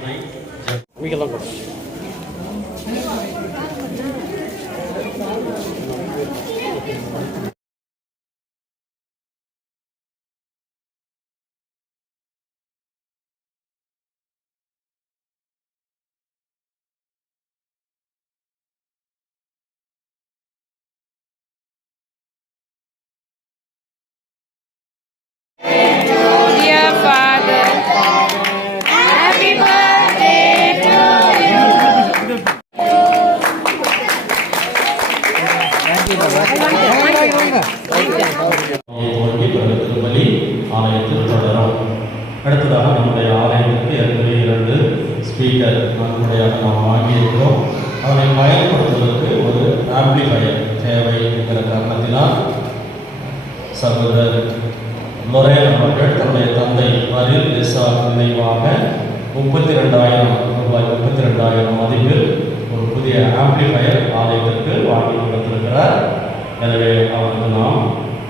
Miguel திருப்பலி ஆலயத்தில் தொடரும். அடுத்ததாக நம்முடைய ஆலயத்திற்கு ஏற்கனவே 2 ஸ்பீக்கர் நம்முடையாக நாம் வாங்கியிருக்கிறோம். அதனை பயன்படுத்துவதற்கு ஒரு ஆம்பிளிஃபயர் தேவை என்கிற காரணத்தினால் சகோதரர் லொரேன் அவர்கள் தன்னுடைய தந்தை வரில் நினைவாக 32,000 ரூபாய் 32,000 மதிப்பில் ஒரு புதிய ஆம்பிளிஃபயர் ஆலயத்திற்கு வாங்கி கொடுத்திருக்கிறார். எனவே அவருக்கு நாம்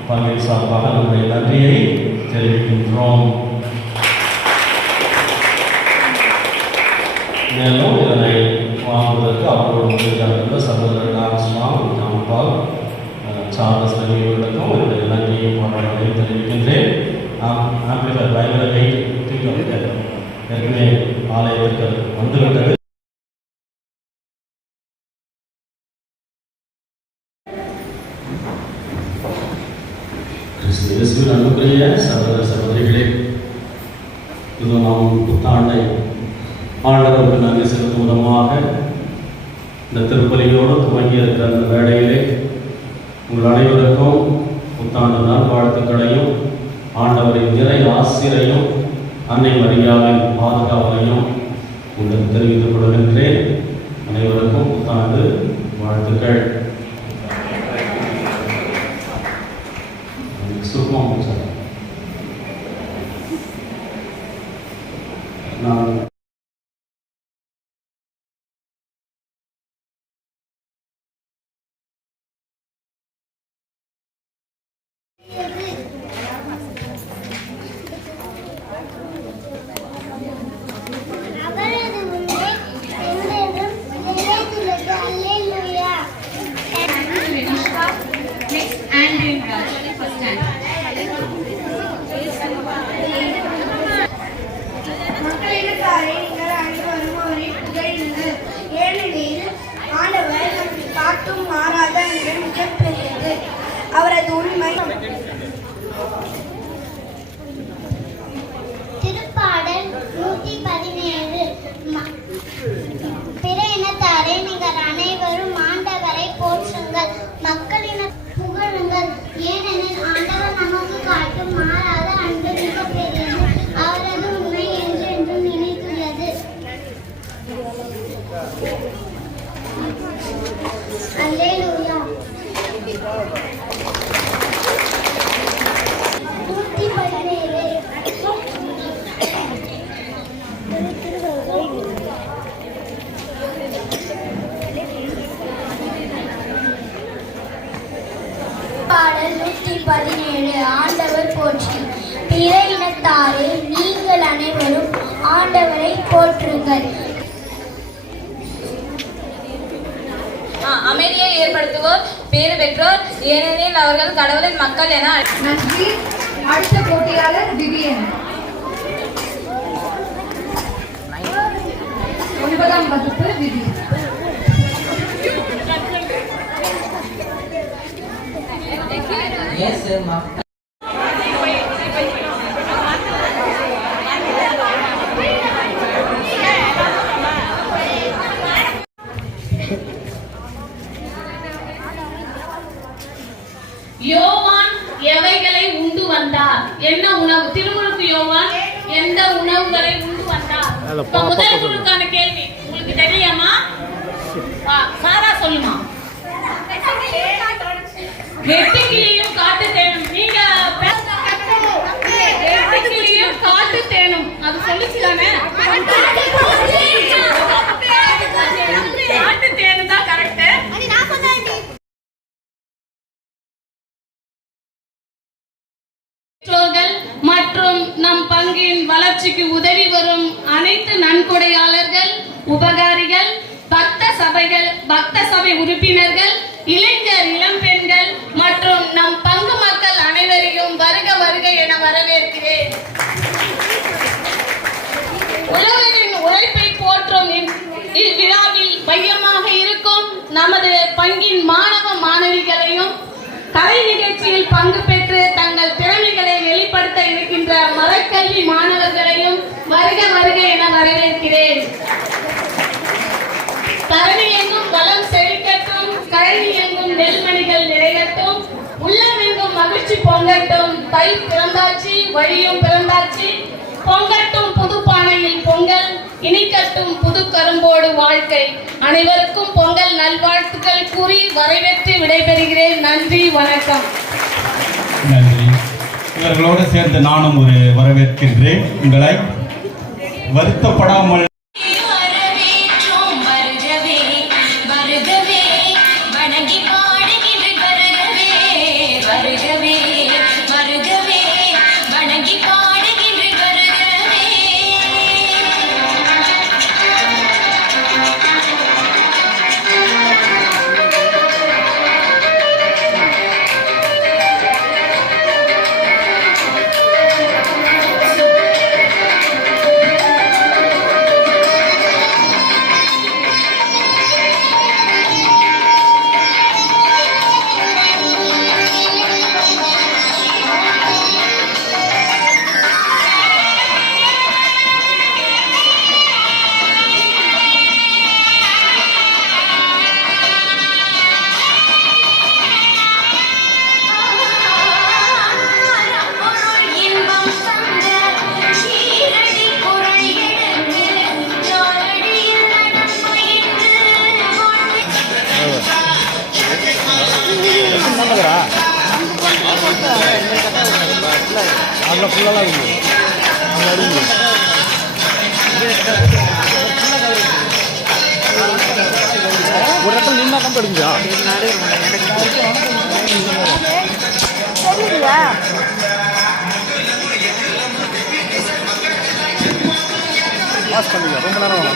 பங்கின் சார்பாக நம்முடைய நன்றியை தெரிவிக்கின்றோம். மேலும் இதனை வாங்குவதற்கு அவரோடு உதவியாக சகோதரர் டாக்ஸ்மான் ஜான்பால் சார்லஸ் இவர்களுக்கும் என்னுடைய நன்றியை பாராட்டுகளையும் தெரிவிக்கின்றேன். ஆம்பிளிஃபயர் பயங்கர வெயிட் ஏற்கனவே ஆலயத்திற்கு வந்துவிட்டது. கிறிஸ்துவின் அன்புக்குரிய சகோதர சகோதரிகளே, இது நாம் புத்தாண்டை ஆண்டவருக்கு நன்றி செலுத்தும் விதமாக இந்த திருப்பலியோடு துவங்கி இருக்கிற அந்த வேளையிலே உங்கள் அனைவருக்கும் புத்தாண்டு நாள் வாழ்த்துக்களையும் ஆண்டவரின் நிறை ஆசிரையும் அன்னை மரியாவின் பாதுகாவலையும் உங்களுக்கு தெரிவித்துக் கொள்கின்றேன். அனைவருக்கும் புத்தாண்டு வாழ்த்துக்கள். சுகமாக சார் நான் அவரது உண்மை திருப்பாடல் 117. பிற இனத்தாரே நீங்கள் அனைவரும் ஆண்டவரை போற்றுங்கள், மக்களின புகழுங்கள். ஏனெனில் ஆண்டவர் நமக்கு காட்டும் மாறாத அன்பு மிக பெரியது, அவரது உண்மை என்றென்றும் நினைத்துள்ளது. அல்லேலூயா. பாடல் 117. ஆண்டவர் போற்றி. பிற இனத்தாரே நீங்கள் அனைவரும் ஆண்டவரை போற்றுங்கள். அமைதியை ஏற்படுத்துவோர் பேறு பெற்றோர், ஏனெனில் அவர்கள் கடவுளின் மக்கள் என. நன்றி. அடுத்த போட்டியாளர் விவியன், 9ஆம் வகுப்பு விவியன். யோவான் எவைகளை உண்டு வந்தார்? என்ன உணவு? திருமுழுக்கு யோவான் எந்த உணவுகளை உண்டு வந்தார்? முதல் குழுக்கான கேள்வி உங்களுக்கு தெரியுமா? சாரா சொல்லுமா? வெட்டுக்கிளியும் காட்டு தேனும். நீங்க வெட்டுக்கிளியும் காட்டு தேனும் அது சொல்லிச்சுதானே? காட்டு தேனும் தான் கரெக்ட். பெற்றோர்கள் மற்றும் மற்றும் நம் பங்கின் வளர்ச்சிக்கு உதவி வரும் அனைத்து நன்கொடையாளர்கள், உபகாரிகள், பக்த சபை உறுப்பினர்கள், இளைஞர், இளம்பெண்கள் மற்றும் நம் பங்கு மக்கள் அனைவரையும் வருக வருக என வரவேற்கிறேன். உழவரின் உழைப்பை போற்றும் இவ்விழாவில் மையமாக இருக்கும் நமது பங்கின் மாணவ மாணவிகளையும், கலை நிகழ்ச்சியில் பங்கு பெற்று தங்கள் திறமைகளை வெளிப்படுத்த இருக்கின்ற மரக்கல்வி மாணவர்களையும் வருக வருக என வரவேற்கிறேன். கரணி எங்கும் வளம் செழிக்கட்டும், கழனி எங்கும் நெல்மணிகள் நிறையட்டும், உள்ளம் எங்கும் மகிழ்ச்சி பொங்கட்டும், தை பிறந்தாச்சு வழியும் பிறந்தாச்சு, பொங்கட்டும் புது பானையில் பொங்கல், இனிக்கட்டும் புது கரும்போடு வாழ்க்கை. அனைவருக்கும் பொங்கல் நல்வாழ்த்துக்கள் கூறி வரவேற்று விடைபெறுகிறேன். நன்றி, வணக்கம். நன்றி. இவர்களோடு சேர்ந்து நானும் ஒரு வரவேற்கின்றேன். உங்களை வருத்தப்படாமல் ஒரு இடத்துல நின்னா தான் படுங்க. பாஸ் பண்ணுங்க, ரொம்ப நேரம்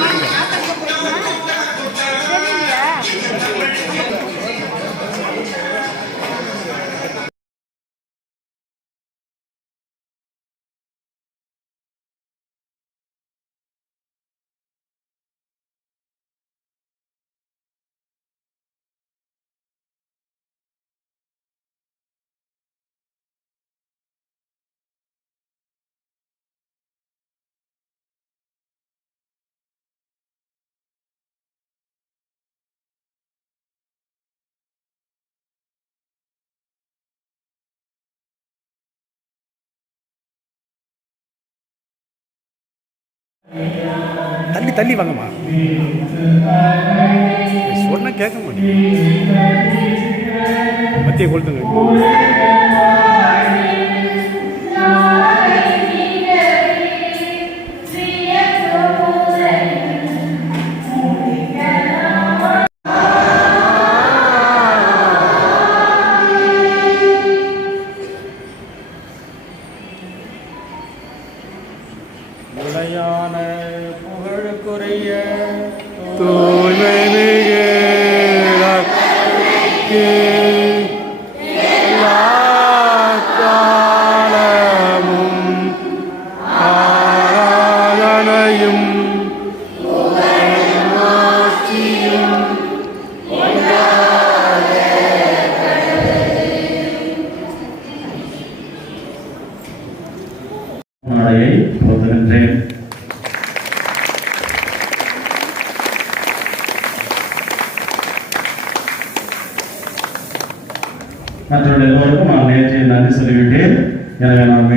தள்ளி தள்ளி வாங்கம்மா. சொன்ன கேட்க மாட்டேங்க. மத்திய கொளுத்துங்க. நிலையான புகழுக்குரிய தூய்மை எல்லா காலமும் ஆராதனையும் நாளையை போற்றுகின்றேன். மற்றவர்கள் எல்லோருக்கும் நான் நேற்று நன்றி சொல்லிவிட்டேன். எனவே நான்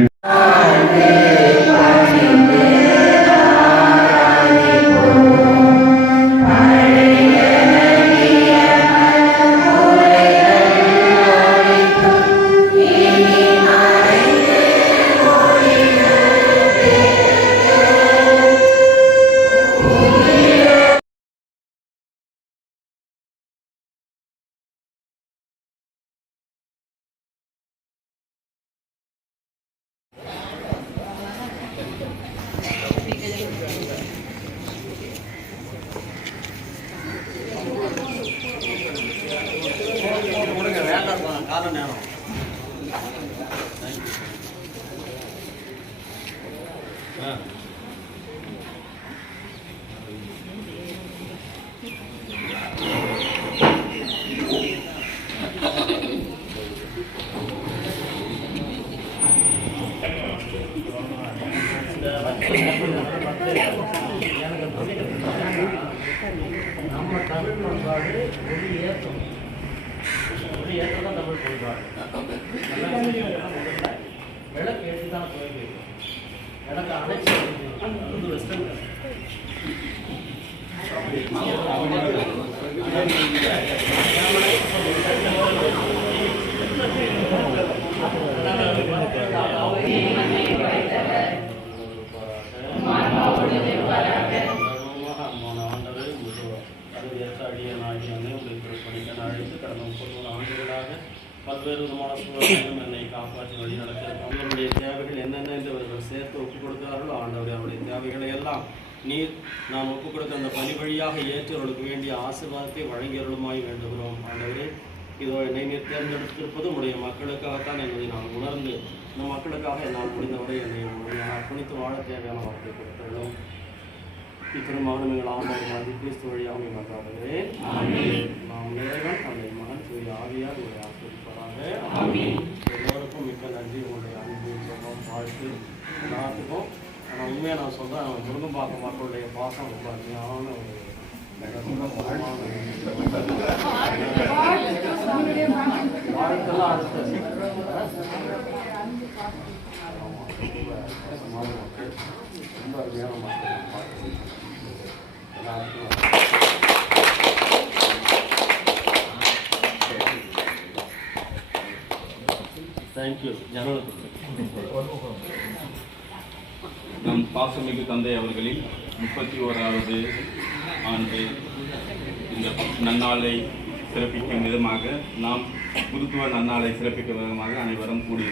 கால நேரம். நம்ம தமிழ் பண்பாடு ஒரு ஏற்றம் தான் தமிழ் பண்பாடு. முதல்ல விளக்கு ஏற்றி தான் துவக்கி விளக்கு அணைச்சி வந்து வெஸ்டர்ன் பல்வேறு விதமான சூழல்களும் என்னை காப்பாற்றி வழி நடத்திருக்காங்க. என்னுடைய தேவைகள் என்னென்ன என்று அவர்கள் சேர்த்து ஒப்புக் கொடுக்கிறார்களோ ஆண்டவரே அவருடைய தேவைகளை எல்லாம் நீர் நாம் ஒப்புக் கொடுத்த அந்த பணி வழியாக ஏற்று அவர்களுக்கு வேண்டிய ஆசீர்வாதத்தை வழங்கியருளுமாய் வேண்டுகிறோம். ஆண்டவரே இதோ என்னை நீர் தேர்ந்தெடுத்திருப்பது உடைய மக்களுக்காகத்தான் என்பதை நான் உணர்ந்து இந்த மக்களுக்காக என்னால் முடிந்தவரை என்னை அர்ப்பணித்து வாழ தேவையான வார்த்தை கொடுத்துள்ளோம். இத்திருமாவனம் எங்கள் ஆண்டவராகிய கிறிஸ்து வழியாக மன்றாடுகிறேன். நாம் இறைவன் தந்தை மகன் தூய ஆவியார் உடைய ஆசிரியப்பாராக. எல்லோருக்கும் மிக்க நன்றி. உங்களுடைய அன்பு ஜெபம் வாழ்த்து எல்லாத்துக்கும். ஆனால் உண்மையாக நான் சொல்கிறேன், முருங்கம்பாக்கம் மக்களுடைய பாசம் ரொம்ப அருமையான ஒரு வாழ்த்தெல்லாம் அடுத்த மக்கள் ரொம்ப அருமையான மக்கள். தேங்க்யூ. நம் பாசமிகு தந்தை அவர்களின் 31வது ஆண்டு இந்த நன்னாளை சிறப்பிக்கும் விதமாக நாம் புதுத்துவ நன்னாளை சிறப்பிக்கும் விதமாக அனைவரும் கூடி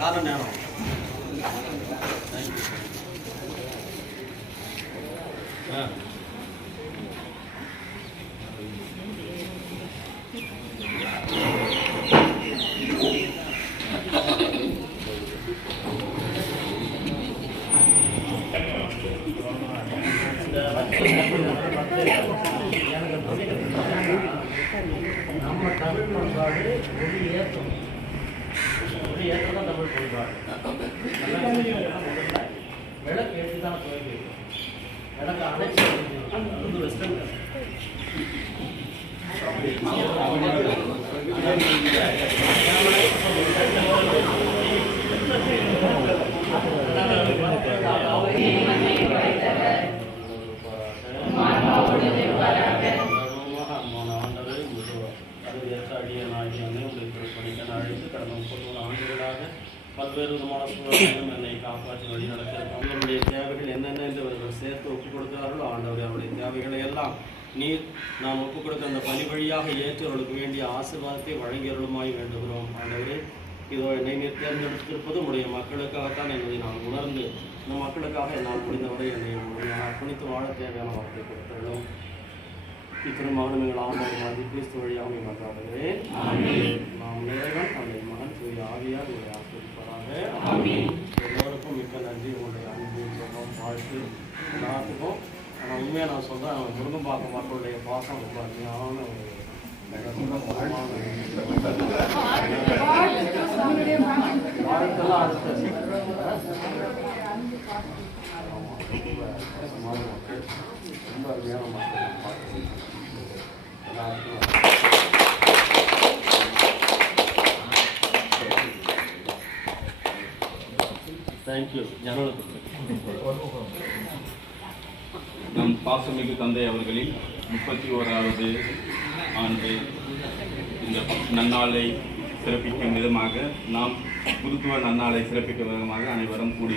கால நேரம். நம்ம தமிழ் பண்பாடு ஒரு ஏற்றம் தான் தமிழ் பண்பாடு. முதல்ல விளக்கு ஏற்றி தான் துவக்கி விளக்கு அணைச்சி வந்து வெஸ்டர்ன் பல்வேறு விதமான சூழல்களும் என்னை காப்பாற்றி வழி நடத்திருக்காங்க. என்னுடைய தேவைகள் என்னென்ன என்று அவர்கள் சேர்த்து ஒப்புக் கொடுக்கிறார்களோ ஆண்டவரே அவருடைய தேவைகளை எல்லாம் நீர் நாம் ஒப்புக் கொடுத்த அந்த பணி வழியாக ஏற்று அவர்களுக்கு வேண்டிய ஆசீர்வாதத்தை வழங்கியருளுமாய் வேண்டுகிறோம். ஆண்டவரே இதோ என்னை நீர் தேர்ந்தெடுத்திருப்பது உடைய மக்களுக்காகத்தான் என்பதை நான் உணர்ந்து இந்த மக்களுக்காக என்னால் முடிந்தவரை என்னை அர்ப்பணித்து வாழ தேவையான வார்த்தை கொடுத்துள்ளோம். இத்திருமாவனம் எங்கள் ஆண்டவராகிய கிறிஸ்து வழியாக மன்றாடுகிறேன். நாம் இறைவன் தந்தை மகன் தூய ஆவியார் உடைய ஆசிரியப்பாராக. எல்லோருக்கும் மிக்க நன்றி. உங்களுடைய அன்பு ஜெபம் வாழ்த்து எல்லாத்துக்கும். ஆனால் உண்மையாக நான் சொல்கிறேன், முருங்கம்பாக்கம் மக்களுடைய பாசம் ரொம்ப அருமையான ஒரு வாழ்த்தெல்லாம் அடுத்த மக்கள் ரொம்ப அருமையான மக்கள். தேங்க்யூ. நம் பாசமிகு தந்தை அவர்களின் 31வது ஆண்டு இந்த நன்னாளை சிறப்பிக்கும் விதமாக நாம் புதுத்துவ நன்னாளை சிறப்பிக்கும் விதமாக அனைவரும் கூடி